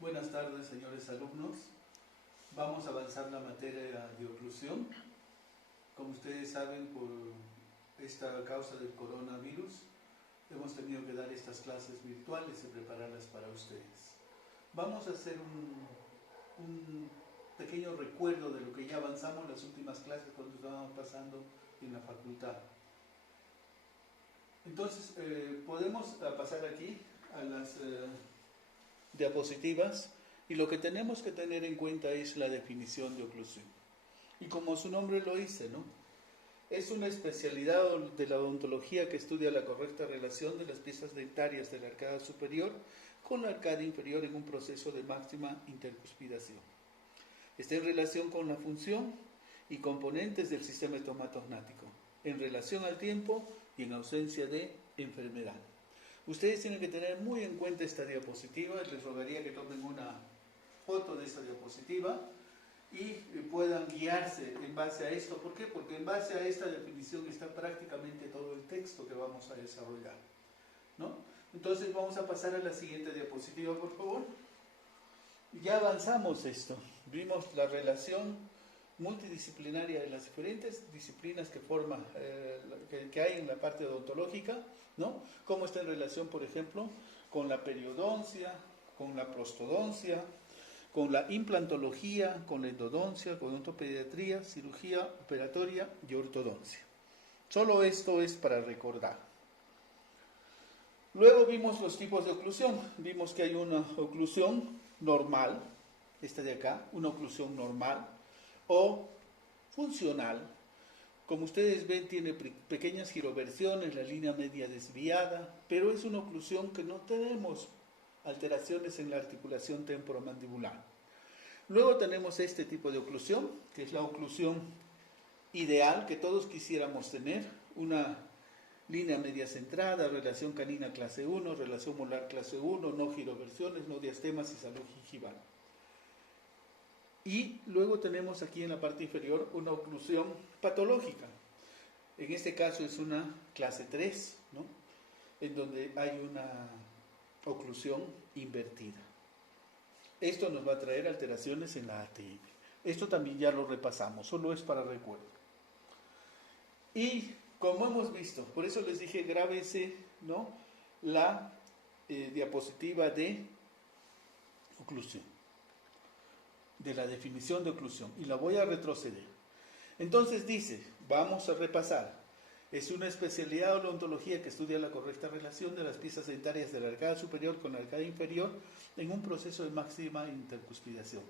Buenas tardes, señores alumnos. Vamos a avanzar la materia de oclusión. Como ustedes saben, por esta causa del coronavirus, hemos tenido que dar estas clases virtuales y prepararlas para ustedes. Vamos a hacer un pequeño recuerdo de lo que ya avanzamos en las últimas clases cuando estábamos pasando en la facultad. Entonces, podemos pasar aquí a las diapositivas, y lo que tenemos que tener en cuenta es la definición de oclusión. Y como su nombre lo dice, ¿no? Es una especialidad de la odontología que estudia la correcta relación de las piezas dentarias de la arcada superior con la arcada inferior en un proceso de máxima intercuspidación. Está en relación con la función y componentes del sistema estomatognático, en relación al tiempo y en ausencia de enfermedad. Ustedes tienen que tener muy en cuenta esta diapositiva. Les rogaría que tomen una foto de esta diapositiva y puedan guiarse en base a esto. ¿Por qué? Porque en base a esta definición está prácticamente todo el texto que vamos a desarrollar, ¿no? Entonces vamos a pasar a la siguiente diapositiva, por favor. Ya avanzamos esto. Vimos la relación multidisciplinaria de las diferentes disciplinas que forman, que hay en la parte odontológica, ¿no? Cómo está en relación, por ejemplo, con la periodoncia, con la prostodoncia, con la implantología, con la endodoncia, con odontopediatría, cirugía operatoria y ortodoncia. Solo esto es para recordar. Luego vimos los tipos de oclusión. Vimos que hay una oclusión normal, esta de acá, una oclusión normal, o funcional. Como ustedes ven, tiene pequeñas giroversiones, la línea media desviada, pero es una oclusión que no tenemos alteraciones en la articulación temporomandibular. Luego tenemos este tipo de oclusión, que es la oclusión ideal que todos quisiéramos tener, una línea media centrada, relación canina clase 1, relación molar clase 1, no giroversiones, no diastemas y salud gingival. Y luego tenemos aquí en la parte inferior una oclusión patológica. En este caso es una clase 3, ¿no? En donde hay una oclusión invertida. Esto nos va a traer alteraciones en la ATM. Esto también ya lo repasamos, solo es para recuerdo. Y como hemos visto, por eso les dije, grábese, ¿no?, la diapositiva de oclusión, de la definición de oclusión, y la voy a retroceder. Entonces dice, vamos a repasar, es una especialidad de odontología que estudia la correcta relación de las piezas dentarias de la arcada superior con la arcada inferior en un proceso de máxima intercuspidación.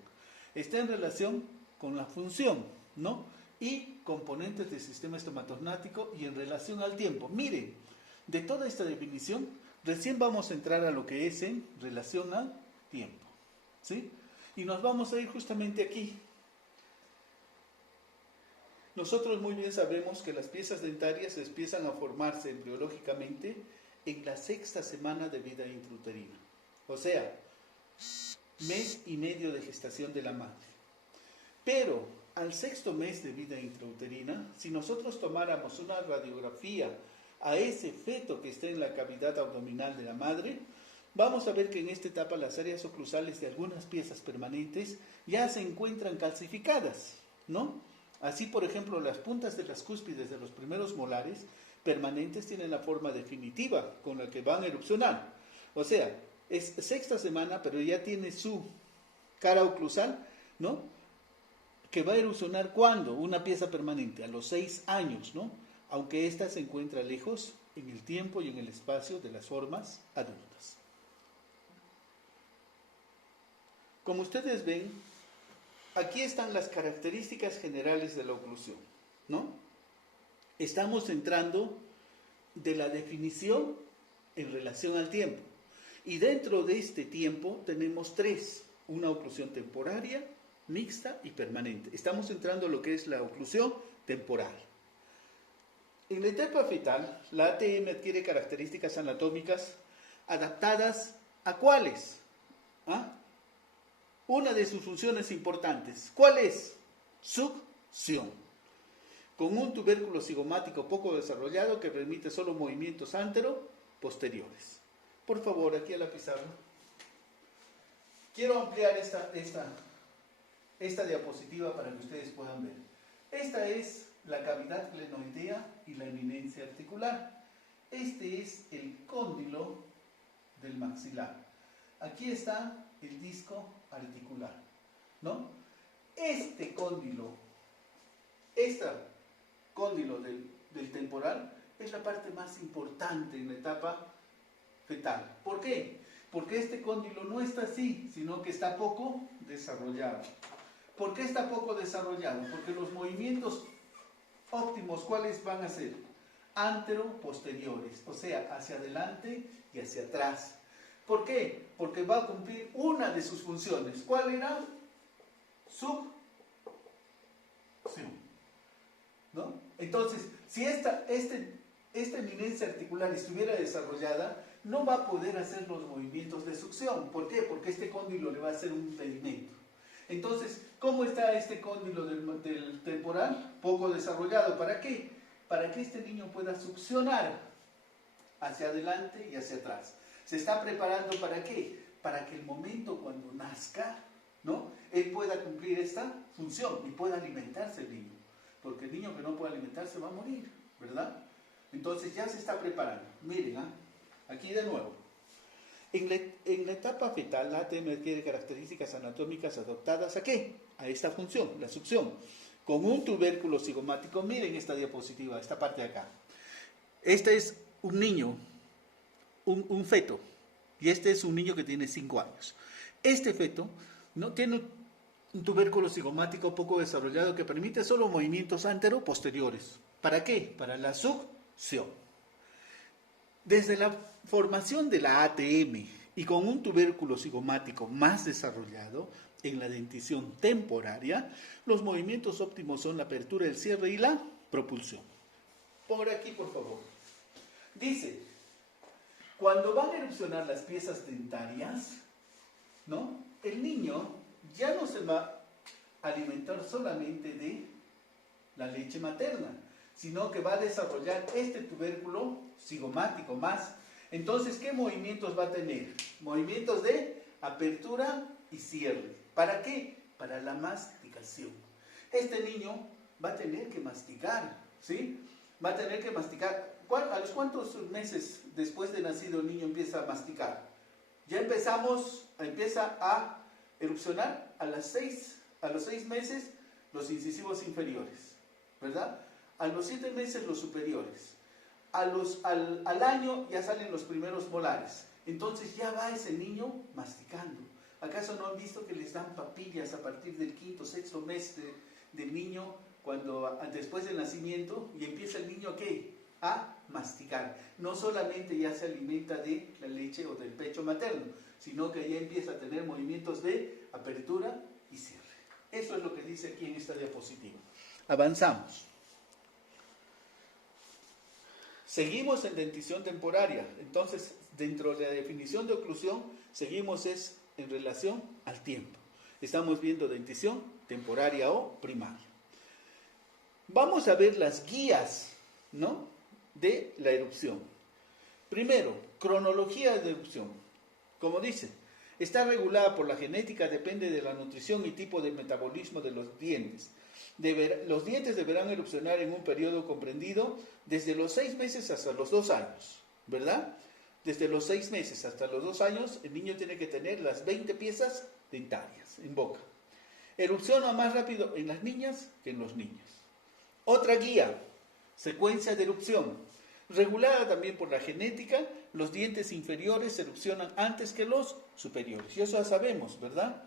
Está en relación con la función, ¿no?, y componentes del sistema estomatognático y en relación al tiempo. Miren, de toda esta definición, recién vamos a entrar a lo que es en relación al tiempo, ¿sí? Y nos vamos a ir justamente aquí. Nosotros muy bien sabemos que las piezas dentarias empiezan a formarse embriológicamente en la 6ª semana de vida intrauterina. O sea, mes y medio de gestación de la madre. Pero al 6º mes de vida intrauterina, si nosotros tomáramos una radiografía a ese feto que está en la cavidad abdominal de la madre, vamos a ver que en esta etapa las áreas oclusales de algunas piezas permanentes ya se encuentran calcificadas, ¿no? Así, por ejemplo, las puntas de las cúspides de los primeros molares permanentes tienen la forma definitiva con la que van a erupcionar. O sea, es 6ª semana, pero ya tiene su cara oclusal, ¿no?, que va a erupcionar ¿cuándo? Una pieza permanente, a los 6 años, ¿no?, aunque ésta se encuentra lejos en el tiempo y en el espacio de las formas adultas. Como ustedes ven, aquí están las características generales de la oclusión, ¿no? Estamos entrando de la definición en relación al tiempo. Y dentro de este tiempo tenemos 3, una oclusión temporaria, mixta y permanente. Estamos entrando a lo que es la oclusión temporal. En la etapa fetal, la ATM adquiere características anatómicas adaptadas ¿a cuáles? ¿Ah? Una de sus funciones importantes. ¿Cuál es? Succión. Con un tubérculo cigomático poco desarrollado que permite solo movimientos antero-posteriores. Por favor, aquí a la pizarra. Quiero ampliar esta diapositiva para que ustedes puedan ver. Esta es la cavidad glenoidea y la eminencia articular. Este es el cóndilo del maxilar. Aquí está el disco articular, ¿no? Este cóndilo del temporal es la parte más importante en la etapa fetal. ¿Por qué? Porque este cóndilo no está así, sino que está poco desarrollado. ¿Por qué está poco desarrollado? Porque los movimientos óptimos, ¿cuáles van a ser? Antero-posteriores, o sea, hacia adelante y hacia atrás. ¿Por qué? Porque va a cumplir una de sus funciones. ¿Cuál era? Succión, ¿no? Entonces, si esta eminencia articular estuviera desarrollada, no va a poder hacer los movimientos de succión. ¿Por qué? Porque este cóndilo le va a hacer un impedimento. Entonces, ¿cómo está este cóndilo del temporal? Poco desarrollado. ¿Para qué? Para que este niño pueda succionar hacia adelante y hacia atrás. ¿Se está preparando para qué? Para que el momento cuando nazca, ¿no?, él pueda cumplir esta función y pueda alimentarse el niño. Porque el niño que no puede alimentarse va a morir, ¿verdad? Entonces ya se está preparando. Miren, aquí de nuevo. En la etapa fetal, la ATM adquiere características anatómicas adaptadas ¿a qué? A esta función, la succión. Con un tubérculo cigomático, miren esta diapositiva, esta parte de acá. Este es un niño, un feto, y este es un niño que tiene 5 años. Este feto no tiene un tubérculo cigomático poco desarrollado que permite solo movimientos antero-posteriores. ¿Para qué? Para la succión. Desde la formación de la ATM y con un tubérculo cigomático más desarrollado en la dentición temporaria, los movimientos óptimos son la apertura, el cierre y la propulsión. Por aquí, por favor. Dice, cuando van a erupcionar las piezas dentarias, ¿no?, el niño ya no se va a alimentar solamente de la leche materna, sino que va a desarrollar este tubérculo cigomático más. Entonces, ¿qué movimientos va a tener? Movimientos de apertura y cierre. ¿Para qué? Para la masticación. Este niño va a tener que masticar, ¿sí? Va a tener que masticar. ¿A los cuántos meses después de nacido el niño empieza a masticar? Ya empieza a erupcionar a los 6 meses los incisivos inferiores, ¿verdad? A los 7 meses los superiores. Al año ya salen los primeros molares. Entonces ya va ese niño masticando. ¿Acaso no han visto que les dan papillas a partir del 5º, 6º mes del niño, después del nacimiento, y empieza el niño ¿qué? A masticar? No solamente ya se alimenta de la leche o del pecho materno, sino que ya empieza a tener movimientos de apertura y cierre. Eso es lo que dice aquí en esta diapositiva. Avanzamos. Seguimos en dentición temporaria. Entonces, dentro de la definición de oclusión, seguimos en relación al tiempo. Estamos viendo dentición temporaria o primaria. Vamos a ver las guías, ¿no?, de la erupción. Primero, cronología de erupción. Como dice, está regulada por la genética, depende de la nutrición y tipo de metabolismo de los dientes. Los dientes deberán erupcionar en un periodo comprendido desde los 6 meses hasta los 2 años, ¿verdad? Desde los 6 meses hasta los 2 años, el niño tiene que tener las 20 piezas dentarias en boca. Erupciona más rápido en las niñas que en los niños. Otra guía, secuencia de erupción. Regulada también por la genética, los dientes inferiores erupcionan antes que los superiores. Y eso ya sabemos, ¿verdad?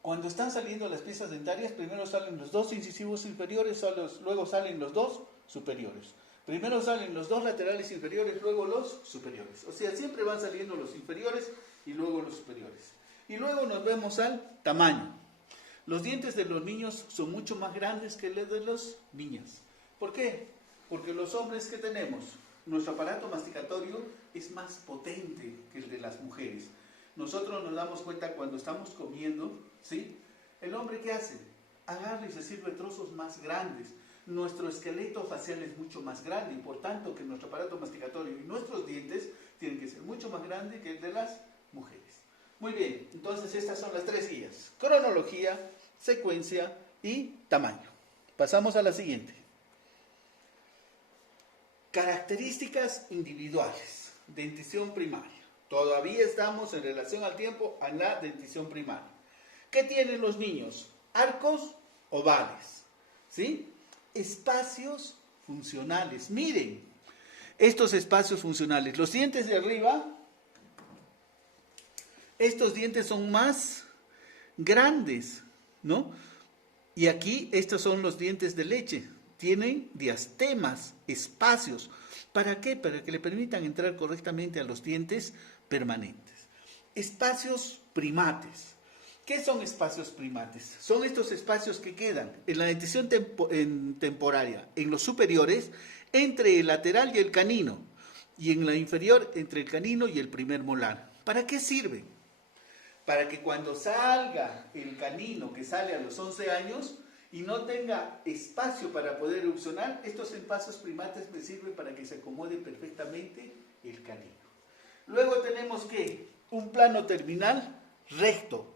Cuando están saliendo las piezas dentarias, primero salen los 2 incisivos inferiores, luego salen los 2 superiores. Primero salen los 2 laterales inferiores, luego los superiores. O sea, siempre van saliendo los inferiores y luego los superiores. Y luego nos vemos al tamaño. Los dientes de los niños son mucho más grandes que los de las niñas. ¿Por qué? Porque los hombres que tenemos, nuestro aparato masticatorio es más potente que el de las mujeres. Nosotros nos damos cuenta cuando estamos comiendo, ¿sí? El hombre, ¿qué hace? Agarra y se sirve trozos más grandes. Nuestro esqueleto facial es mucho más grande y por tanto que nuestro aparato masticatorio y nuestros dientes tienen que ser mucho más grandes que el de las mujeres. Muy bien, entonces estas son las 3 guías: cronología, secuencia y tamaño. Pasamos a la siguiente. Características individuales, dentición primaria. Todavía estamos en relación al tiempo en la dentición primaria. ¿Qué tienen los niños? Arcos ovales, ¿sí? Espacios funcionales. Miren, estos espacios funcionales. Los dientes de arriba, estos dientes son más grandes, ¿no? Y aquí estos son los dientes de leche. Tienen diastemas, espacios. ¿Para qué? Para que le permitan entrar correctamente a los dientes permanentes. Espacios primates. ¿Qué son espacios primates? Son estos espacios que quedan en la dentición temporaria, en los superiores, entre el lateral y el canino, y en la inferior, entre el canino y el primer molar. ¿Para qué sirven? Para que cuando salga el canino, que sale a los 11 años, y no tenga espacio para poder erupcionar, estos espacios primates me sirven para que se acomode perfectamente el canino. Luego tenemos que un plano terminal recto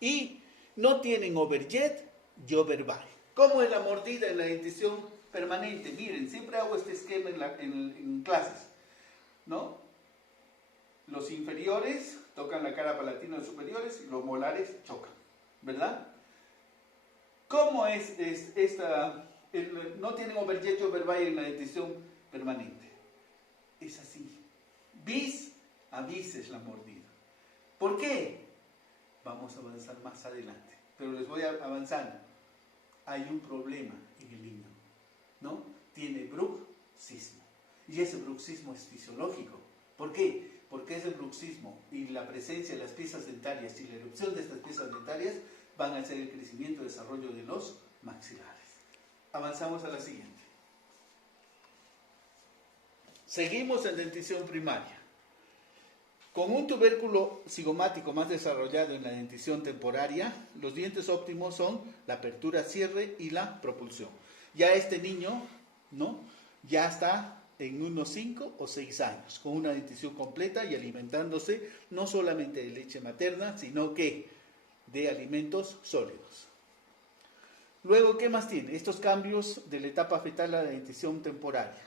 y no tienen overjet y overbite. ¿Cómo es la mordida en la dentición permanente? Miren, siempre hago este esquema en clases, ¿no? Los inferiores tocan la cara palatina de los superiores y los molares chocan, ¿verdad? ¿Cómo es esta? No tienen overjet y overbite en la dentición permanente. Es así. Bis a bis es la mordida. ¿Por qué? Vamos a avanzar más adelante, pero les voy avanzando. Hay un problema en el niño, ¿no? Tiene bruxismo. Y ese bruxismo es fisiológico. ¿Por qué? Porque ese bruxismo y la presencia de las piezas dentarias y la erupción de estas piezas dentarias van a hacer el crecimiento y desarrollo de los maxilares. Avanzamos a la siguiente. Seguimos en dentición primaria. Con un tubérculo cigomático más desarrollado en la dentición temporaria, los dientes óptimos son la apertura, cierre y la propulsión. Ya este niño, ¿no?, ya está en unos 5 o 6 años, con una dentición completa y alimentándose no solamente de leche materna, sino que de alimentos sólidos. Luego, ¿qué más tiene? Estos cambios de la etapa fetal a la dentición temporaria.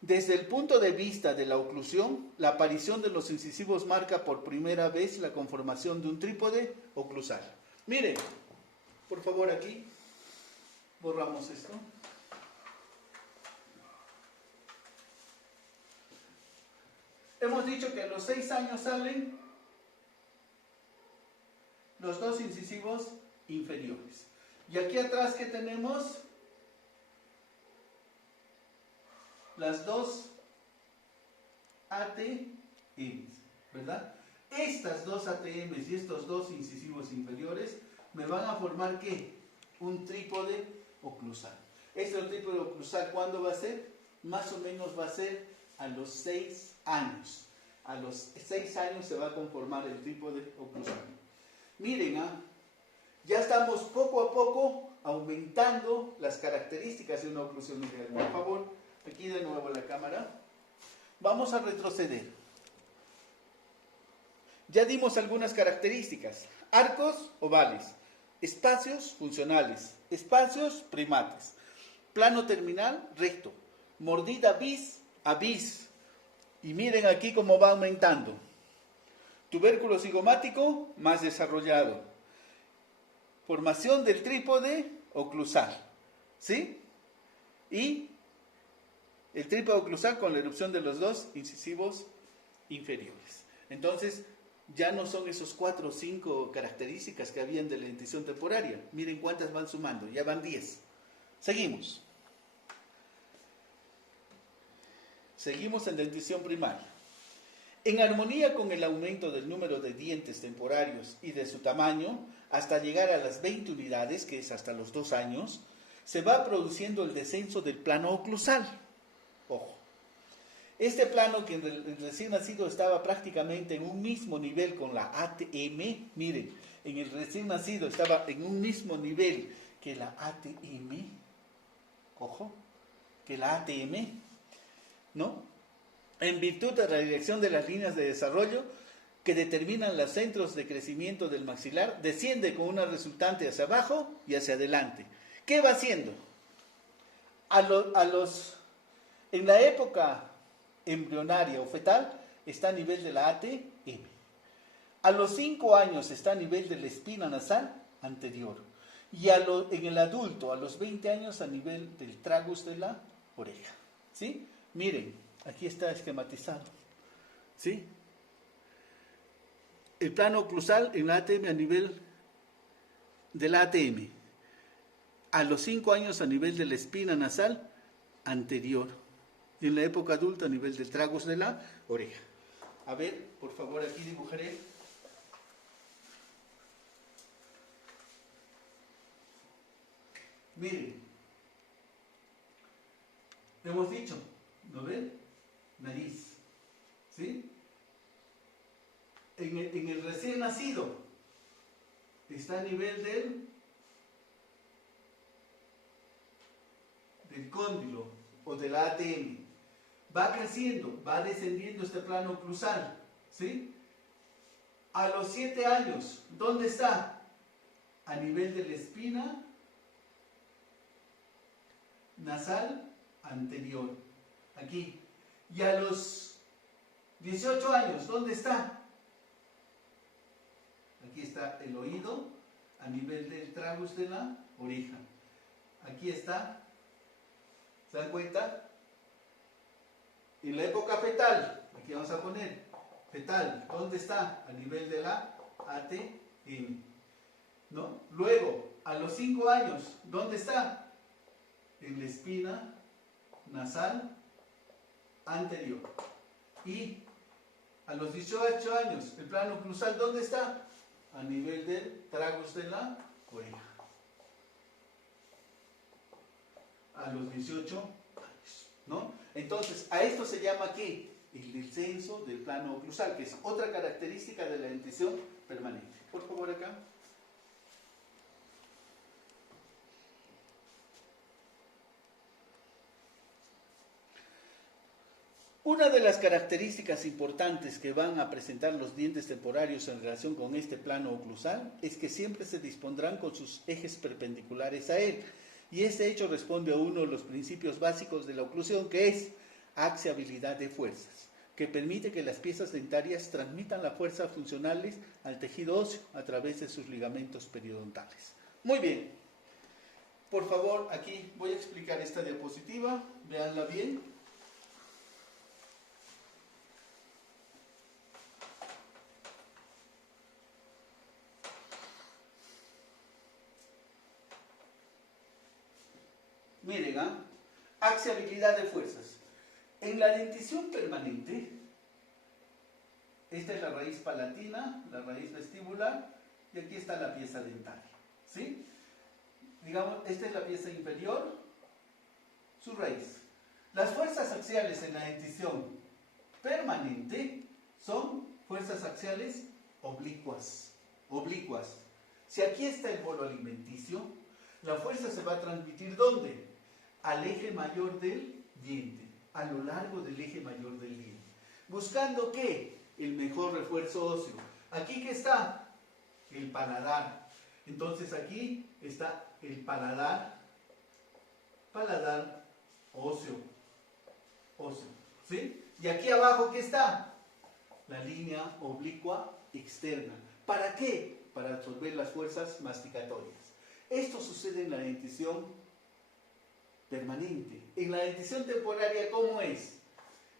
Desde el punto de vista de la oclusión, la aparición de los incisivos marca por primera vez la conformación de un trípode oclusal. Miren, por favor, aquí borramos esto. Hemos dicho que a los 6 años salen los 2 incisivos inferiores. Y aquí atrás, ¿qué tenemos? Las 2 ATMs, ¿verdad? Estas 2 ATMs y estos 2 incisivos inferiores me van a formar, ¿qué? Un trípode oclusal. Este trípode oclusal, ¿cuándo va a ser? Más o menos va a ser a los 6 años. A los 6 años se va a conformar el trípode oclusal. Miren, ya estamos poco a poco aumentando las características de una oclusión ideal. Por favor, aquí de nuevo la cámara. Vamos a retroceder. Ya dimos algunas características. Arcos ovales, espacios funcionales, espacios primates, plano terminal recto, mordida bis a bis. Y miren aquí cómo va aumentando. Tubérculo cigomático más desarrollado. Formación del trípode oclusal, ¿sí? Y el trípode oclusal con la erupción de los 2 incisivos inferiores. Entonces, ya no son esos 4 o 5 características que habían de la dentición temporaria. Miren cuántas van sumando, ya van 10. Seguimos. Seguimos en dentición primaria. En armonía con el aumento del número de dientes temporarios y de su tamaño, hasta llegar a las 20 unidades, que es hasta los 2 años, se va produciendo el descenso del plano oclusal. Ojo. Este plano, que en el recién nacido estaba prácticamente en un mismo nivel con la ATM, miren, en el recién nacido estaba en un mismo nivel que la ATM, ojo, que la ATM, ¿no? En virtud de la dirección de las líneas de desarrollo, que determinan los centros de crecimiento del maxilar, desciende con una resultante hacia abajo y hacia adelante. ¿Qué va haciendo? En la época embrionaria o fetal está a nivel de la ATM. A los 5 años está a nivel de la espina nasal anterior. Y en el adulto, a los 20 años, a nivel del tragus de la oreja. ¿Sí? Miren, aquí está esquematizado. ¿Sí? El plano oclusal en la ATM a nivel de la ATM. A los 5 años a nivel de la espina nasal anterior. Y en la época adulta a nivel del tragus de la oreja. A ver, por favor, aquí dibujaré. Miren, hemos dicho, ¿no ven? Nariz, ¿sí? En el recién nacido está a nivel del cóndilo o de la ATM. Va creciendo, va descendiendo este plano oclusal, ¿sí? A los 7 años, ¿dónde está? A nivel de la espina nasal anterior, aquí. Y a los 18 años, ¿dónde está? Aquí está el oído a nivel del tragus de la oreja. Aquí está, ¿se dan cuenta? En la época fetal, aquí vamos a poner fetal, ¿dónde está? A nivel de la ATM, ¿no? Luego, a los 5 años, ¿dónde está? En la espina nasal anterior. Y a los 18 años, el plano oclusal, ¿dónde está? A nivel del tragus de la oreja. A los 18 años, ¿no? Entonces, a esto se llama ¿qué? El descenso del plano oclusal, que es otra característica de la dentición permanente. Por favor, acá. Una de las características importantes que van a presentar los dientes temporarios en relación con este plano oclusal es que siempre se dispondrán con sus ejes perpendiculares a él. Y este hecho responde a uno de los principios básicos de la oclusión, que es axiabilidad de fuerzas, que permite que las piezas dentarias transmitan las fuerzas funcionales al tejido óseo a través de sus ligamentos periodontales. Muy bien. Por favor, aquí voy a explicar esta diapositiva. Véanla bien. Miren, axiabilidad de fuerzas. En la dentición permanente, esta es la raíz palatina, la raíz vestibular, y aquí está la pieza dentaria, ¿sí? Digamos, esta es la pieza inferior, su raíz. Las fuerzas axiales en la dentición permanente son fuerzas axiales oblicuas. Si aquí está el bolo alimenticio, la fuerza se va a transmitir ¿dónde? Al eje mayor del diente, a lo largo del eje mayor del diente. ¿Buscando qué? El mejor refuerzo óseo. ¿Aquí qué está? El paladar. Entonces aquí está el paladar óseo, ¿sí? Y aquí abajo ¿qué está? La línea oblicua externa. ¿Para qué? Para absorber las fuerzas masticatorias. Esto sucede en la dentición permanente. En la dentición temporaria, ¿cómo es?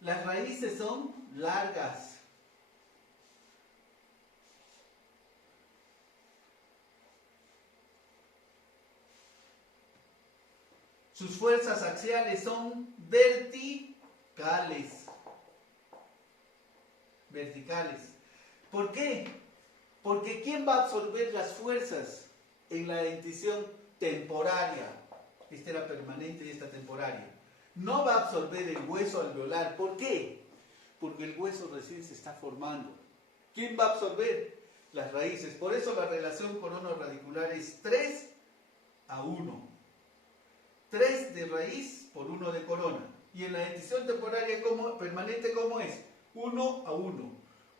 Las raíces son largas. Sus fuerzas axiales son verticales. ¿Por qué? Porque ¿quién va a absorber las fuerzas en la dentición temporaria? Esta era permanente y esta temporaria. No va a absorber el hueso alveolar. ¿Por qué? Porque el hueso recién se está formando. ¿Quién va a absorber? Las raíces. Por eso la relación corono-radicular es 3:1. 3 de raíz por 1 de corona. Y en la dentición temporaria permanente, ¿cómo es? 1:1.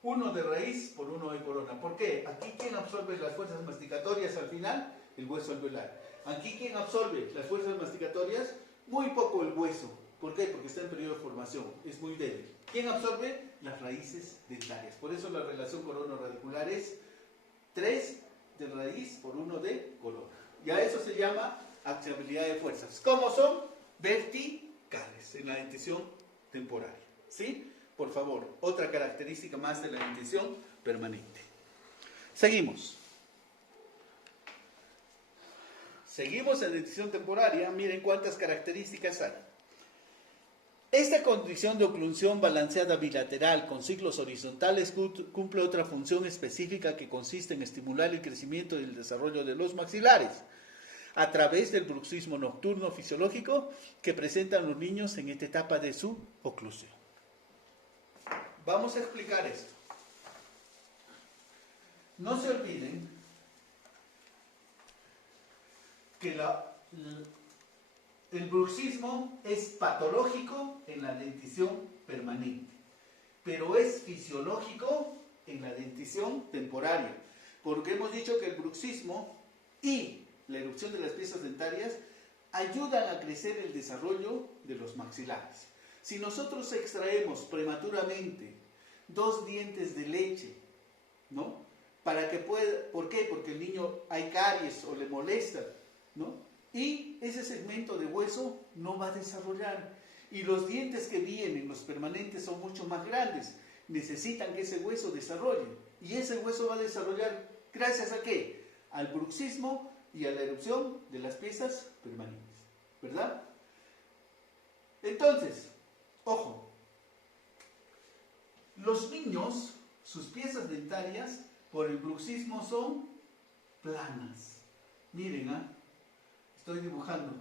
1 de raíz por 1 de corona. ¿Por qué? Aquí, ¿quién absorbe las fuerzas masticatorias al final? El hueso alveolar. Aquí, ¿quién absorbe las fuerzas masticatorias? Muy poco el hueso. ¿Por qué? Porque está en periodo de formación, es muy débil. ¿Quién absorbe? Las raíces dentarias. Por eso la relación corona-radicular es 3 de raíz por 1 de corona. Y a eso se llama axiabilidad de fuerzas. ¿Cómo son? Verticales, en la dentición temporal. ¿Sí? Por favor, otra característica más de la dentición permanente. Seguimos. Seguimos en dentición temporaria. Miren cuántas características hay. Esta condición de oclusión balanceada bilateral con ciclos horizontales cumple otra función específica que consiste en estimular el crecimiento y el desarrollo de los maxilares a través del bruxismo nocturno fisiológico que presentan los niños en esta etapa de su oclusión. Vamos a explicar esto. No se olviden que el bruxismo es patológico en la dentición permanente, pero es fisiológico en la dentición temporaria, porque hemos dicho que el bruxismo y la erupción de las piezas dentarias ayudan a crecer el desarrollo de los maxilares. Si nosotros extraemos prematuramente 2 dientes de leche, ¿no? Para que pueda, ¿por qué? Porque el niño hay caries o le molesta, ¿no? Y ese segmento de hueso no va a desarrollar. Y los dientes que vienen, los permanentes, son mucho más grandes. Necesitan que ese hueso desarrolle. Y ese hueso va a desarrollar, ¿gracias a qué? Al bruxismo y a la erupción de las piezas permanentes. ¿Verdad? Entonces, ojo. Los niños, sus piezas dentarias, por el bruxismo son planas. Miren, ¿ah? Estoy dibujando.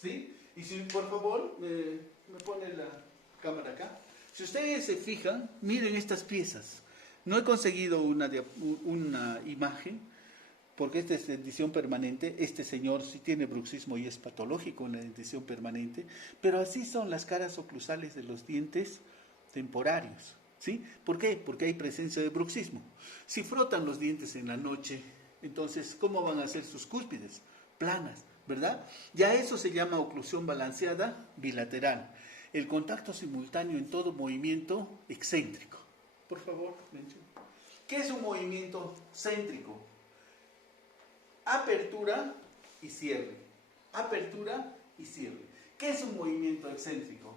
¿Sí? Y si por favor me pone la cámara acá. Si ustedes se fijan, miren estas piezas. No he conseguido una imagen, porque esta es dentición permanente. Este señor sí tiene bruxismo y es patológico en la dentición permanente, pero así son las caras oclusales de los dientes temporarios. ¿Sí? ¿Por qué? Porque hay presencia de bruxismo. Si frotan los dientes en la noche, entonces, ¿cómo van a ser sus cúspides? Planas, ¿verdad? Ya eso se llama oclusión balanceada bilateral. El contacto simultáneo en todo movimiento excéntrico. Por favor, mención. ¿Qué es un movimiento céntrico? Apertura y cierre. Apertura y cierre. ¿Qué es un movimiento excéntrico?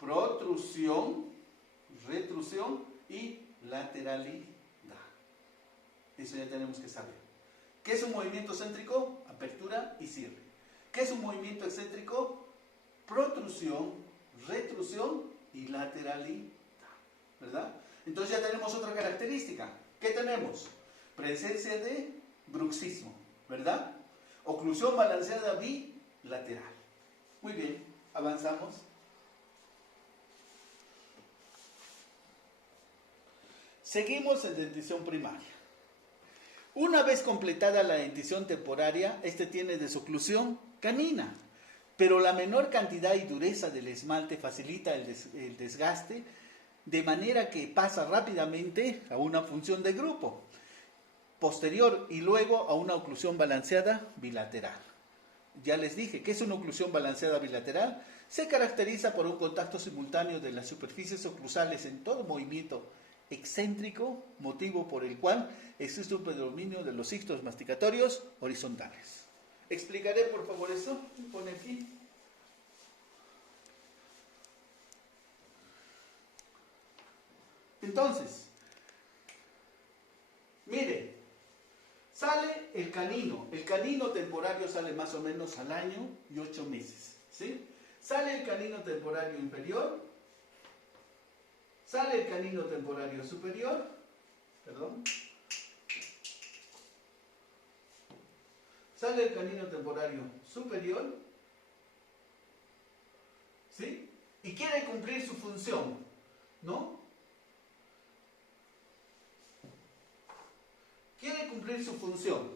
Protrusión, retrusión y lateralidad. Eso ya tenemos que saber. ¿Qué es un movimiento céntrico? Apertura y cierre. ¿Qué es un movimiento excéntrico? Protrusión, retrusión y lateralidad. ¿Verdad? Entonces ya tenemos otra característica. ¿Qué tenemos? Presencia de bruxismo. ¿Verdad? Oclusión balanceada bilateral. Muy bien, avanzamos. Seguimos en dentición primaria. Una vez completada la dentición temporaria, tiene desoclusión canina, pero la menor cantidad y dureza del esmalte facilita el desgaste, de manera que pasa rápidamente a una función de grupo posterior y luego a una oclusión balanceada bilateral. Ya les dije, ¿qué es una oclusión balanceada bilateral? Se caracteriza por un contacto simultáneo de las superficies oclusales en todo movimiento excéntrico, motivo por el cual existe un predominio de los ciclos masticatorios horizontales. Explicaré por favor eso. Pone aquí. Entonces, mire, sale el canino temporario sale más o menos al año y 8 meses, ¿sí? Sale el canino temporario inferior. Sale el canino temporario superior, perdón. Sale el canino temporario superior, ¿sí? Y quiere cumplir su función, ¿no? Quiere cumplir su función.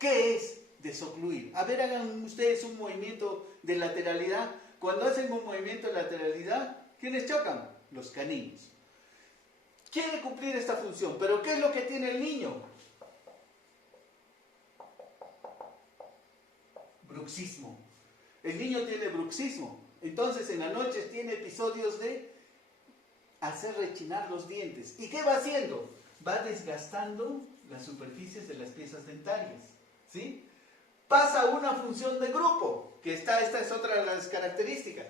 ¿Qué es desocluir? A ver, hagan ustedes un movimiento de lateralidad. Cuando hacen un movimiento de lateralidad, ¿Quiénes chocan? Los caninos. Quiere cumplir esta función, pero ¿qué es lo que tiene el niño? Bruxismo. El niño tiene bruxismo. Entonces en la noche tiene episodios de hacer rechinar los dientes. ¿Y qué va haciendo? Va desgastando las superficies de las piezas dentarias. ¿Sí? Pasa una función de grupo, que esta es otra de las características.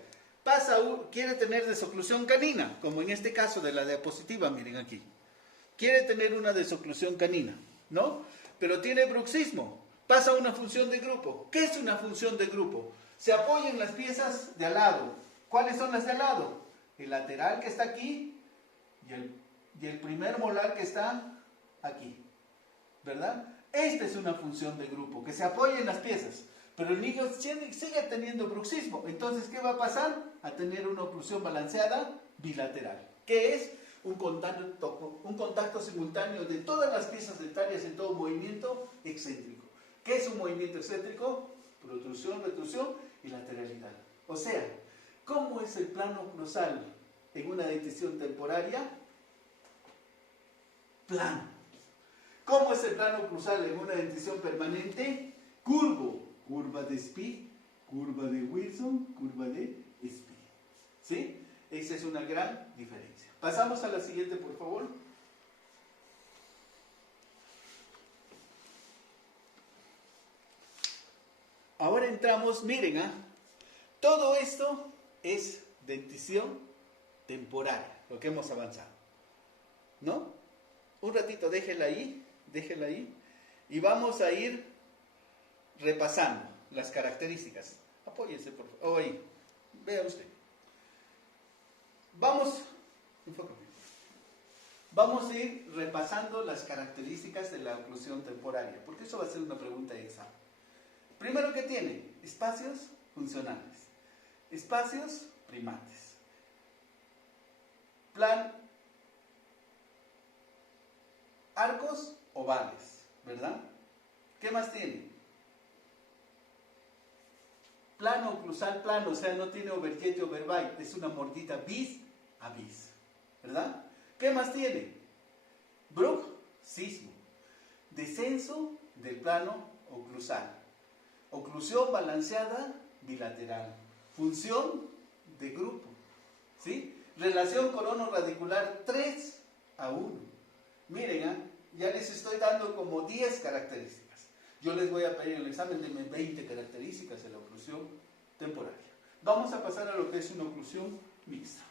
Quiere tener desoclusión canina, como en este caso de la diapositiva, miren aquí. Quiere tener una desoclusión canina, ¿no? Pero tiene bruxismo. Pasa una función de grupo. ¿Qué es una función de grupo? Se apoyan las piezas de al lado. ¿Cuáles son las de al lado? El lateral que está aquí y el primer molar que está aquí, ¿verdad? Esta es una función de grupo, que se apoya en las piezas. Pero el niño sigue teniendo bruxismo. Entonces, ¿qué va a pasar? A tener una oclusión balanceada bilateral. ¿Qué es? Un contacto simultáneo de todas las piezas dentarias en todo movimiento excéntrico. ¿Qué es un movimiento excéntrico? Protrusión, retrusión y lateralidad. O sea, ¿cómo es el plano oclusal en una dentición temporaria? Plano. ¿Cómo es el plano oclusal en una dentición permanente? Curvo. Curva de Speed, curva de Wilson, curva de Speed. ¿Sí? Esa es una gran diferencia. Pasamos a la siguiente, por favor. Ahora entramos, miren, todo esto es dentición temporaria, lo que hemos avanzado. ¿No? Un ratito, déjela ahí, y vamos a ir repasando las características. Apóyese, por favor. Ahí, vea usted. Vamos a ir repasando las características de la oclusión temporaria, porque eso va a ser una pregunta de examen. Primero, ¿qué tiene? Espacios funcionales, espacios primates, arcos ovales, ¿verdad? ¿Qué más tiene? Plano oclusal plano, o sea, no tiene overjet y overbite, es una mordida bis a bis, ¿verdad? ¿Qué más tiene? Bruxismo, descenso del plano oclusal, oclusión balanceada bilateral, función de grupo, ¿sí? Relación corono-radicular 3:1. Miren, ya les estoy dando como 10 características. Yo les voy a pedir en el examen, denme 20 características de la oclusión temporaria. Vamos a pasar a lo que es una oclusión mixta.